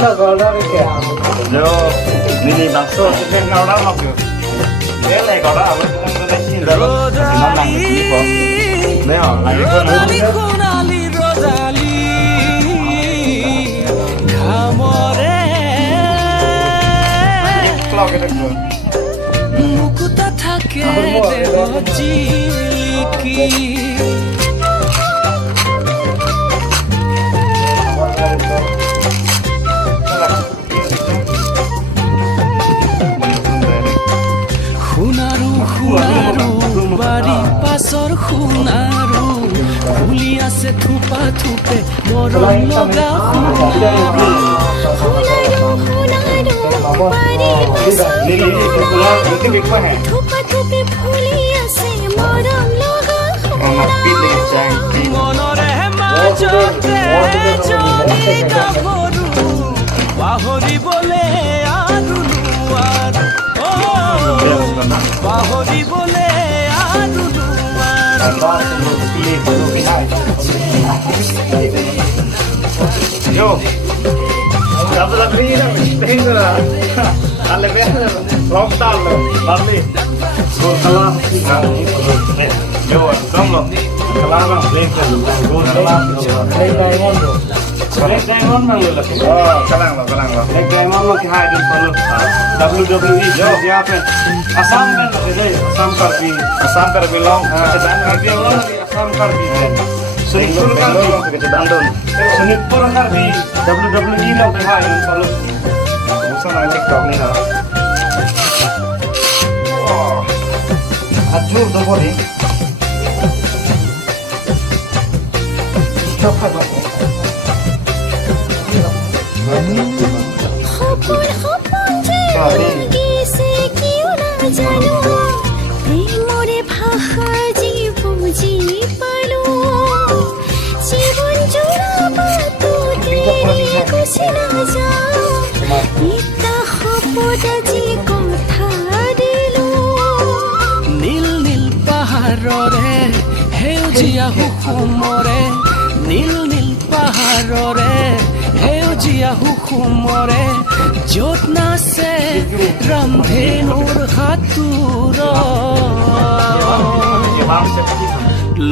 Yo, ini bakso chicken nào đó học được. Thế này có đó ở bên trong đây xin rồi. Nó làm cái gì không? Đấy hả? Là cái con nữa. Lo cái được rồi. মুকুতা থাকে দেহ জিলিকি শুনাৰু শুনাৰু বাৰী পাছৰ শুনাৰু ফুলি আছে থোপা থোপে মৰম লগা শুনাৰু মনৰে মাজতে জলি গাভৰু পাহৰিবলে আৰু নোৱাৰো পাহৰিবলে আৰু Yo, dapat lagi ni dah, tengok lah. Kalau biasa, lockdown lah, tapi kalau yo, kamu kalau orang lepas, Black Diamond mang lu lagi. Oh, kalang lo. Black Diamond lo kihai din perlu. WWE jo siapa? Asam kan lagi deh. Asam karbi long. Sedang karbi long lagi Asam karbi. Sunipur karbi sedang don. Sunipur karbi WWE lo kihai din perlu. Musuh nak TikTok ni lah. Oh, ajur tu boleh. Cepat banget. খপর খপর গেছে কেউ না জানো প্রেমরে ভাষা যে বুঝি পালো জীবন জোড়াবা তোতে কুছে না যা ইতা খপটা যে কথা দিলো নীল নীল পাহাৰৰে সেউজীয়া সুষুমৰে নীল নীল পাহাৰৰে সেউজীয়া সুষুমৰে য'ত নাচে ৰামধেনুৰ সাঁতোৰ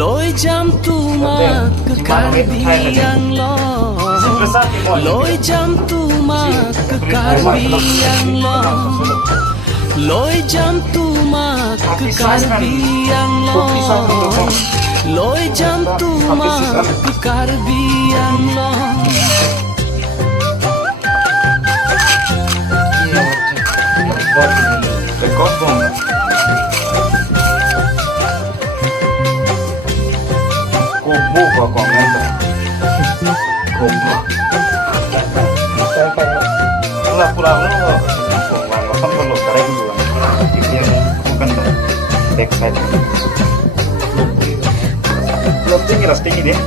লৈ যাম তোমাক কাৰ্বি আংলং লৈ যাম তোমাক কাৰ্বি আংলং লৈ যাম তোমাক কাৰ্বি আংলং লৈ যাম তোমাক Karbi Anglong Record bom. Kubu kok komen. Kubu. Lah pulang lu. Pulang kan perlu tarik dulu. Ini bukan back side. Belum tinggi ras tinggi dia.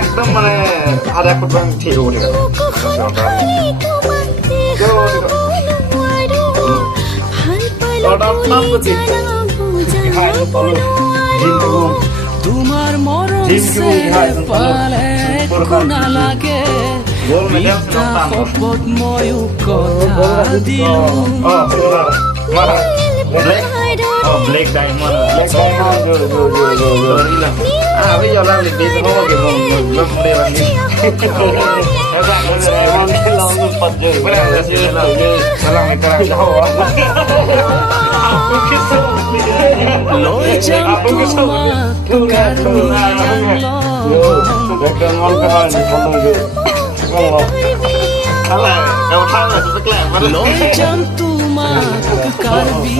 একদম মানে আধা ফুট বাং ঠিক হব দিগা তোমার মরম সে পালে কোনা লাগে মিথ্যা শপত ময়ো কথা দিলো Black Diamond. Ah, bây giờ làm lịch đi sẽ có cái vùng đây bạn đi. Nó ra cái Diamond cái lo luôn bật rồi. Bữa nào là chưa làm như nó làm cái làm sao á. Lối chăm mà cả đường lo. Black Diamond cái hơi này không được. Ngon không? Thằng này đầu thang là tôi sẽ làm. Lối chăm mà karbi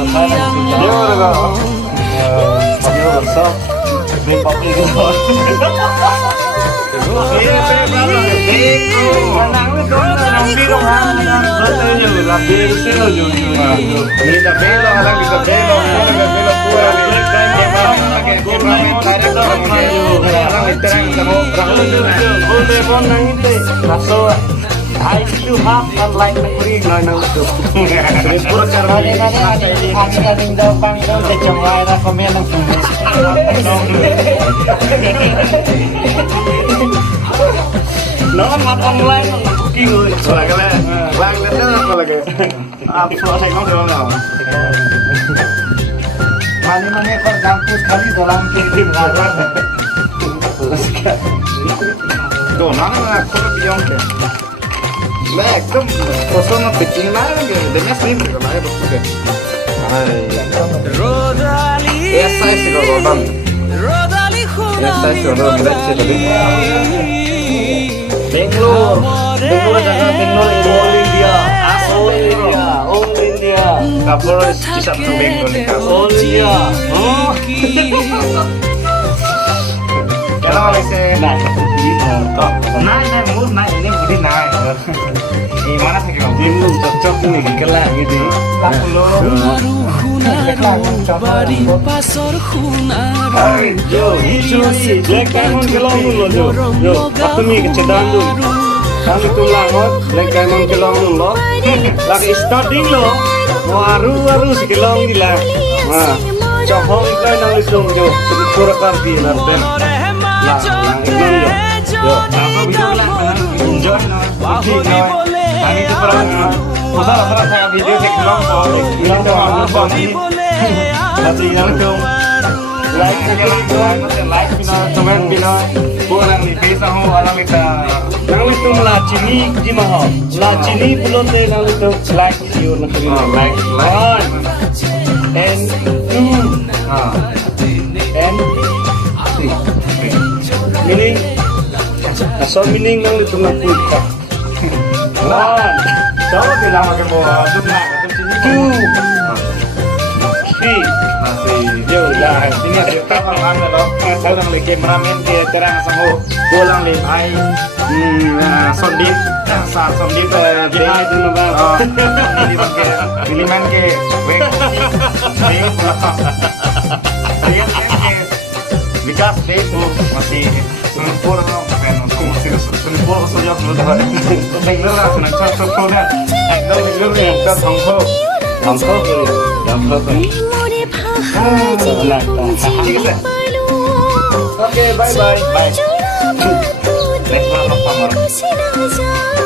angsong I still have unlike the free no tu. Pura karani ada tinggal panggung ke jemai ra komen nang sini. No ngat online কি হই লাগলে লাগলে না লাগে आप थोड़ा सा कम करो ना माने पर जामपुस खाली दलाम के दिन रात तो ना थोड़ा बियॉन्ड है मैं एकदम पसंद है पिचिंग ना है देने से नहीं करना है बस Rodali, ऐसा ही सिखा दो Rodali ऐसा ही सिखा दो मेरा अच्छे लगे बेंगलोर जगह बेंगलोर ऑल इंडिया कापोर जिसा तो बेंगलोर का ऑल इंडिया क्या वाले से ना मूड ना ini budi na ini mana sih kalau Bangalore cocok nih kelah gitu Bari pasor hunaru yo hijau black diamond kelong lo yo aku nih kecedaan dulu kami tuh langot black diamond kelong lo lagi starting lo waru si kelong gila nah cohong ikan nang lisung yo sebut pura karti narten lah yo apa video lah enjoy no ini tuh pernah usah saya video sih bilang kalau tapi yang tuh like bina comment bina orang di desa ho orang kita nang lisung la chini jima ho la chini belum deh nang lisung like siur nak like and two and three meaning asal meaning nang lisung nak pulka one coba bilang pakai bawa tuh nah two three masih yo lah ini ada apa mana loh orang lagi cameraman ke terang sama bolang lim ai sondit saat sondit di hai tu na ba Biliman ke weng Vikas Facebook masih sempur masih sempur saja belum dapat Bengal lah senang cocok nih ekdom Bengal nih ekdom Hongkong মোরে ভাহাজি বুঝি পালো Oke bye bye bye জোড়া Next one apa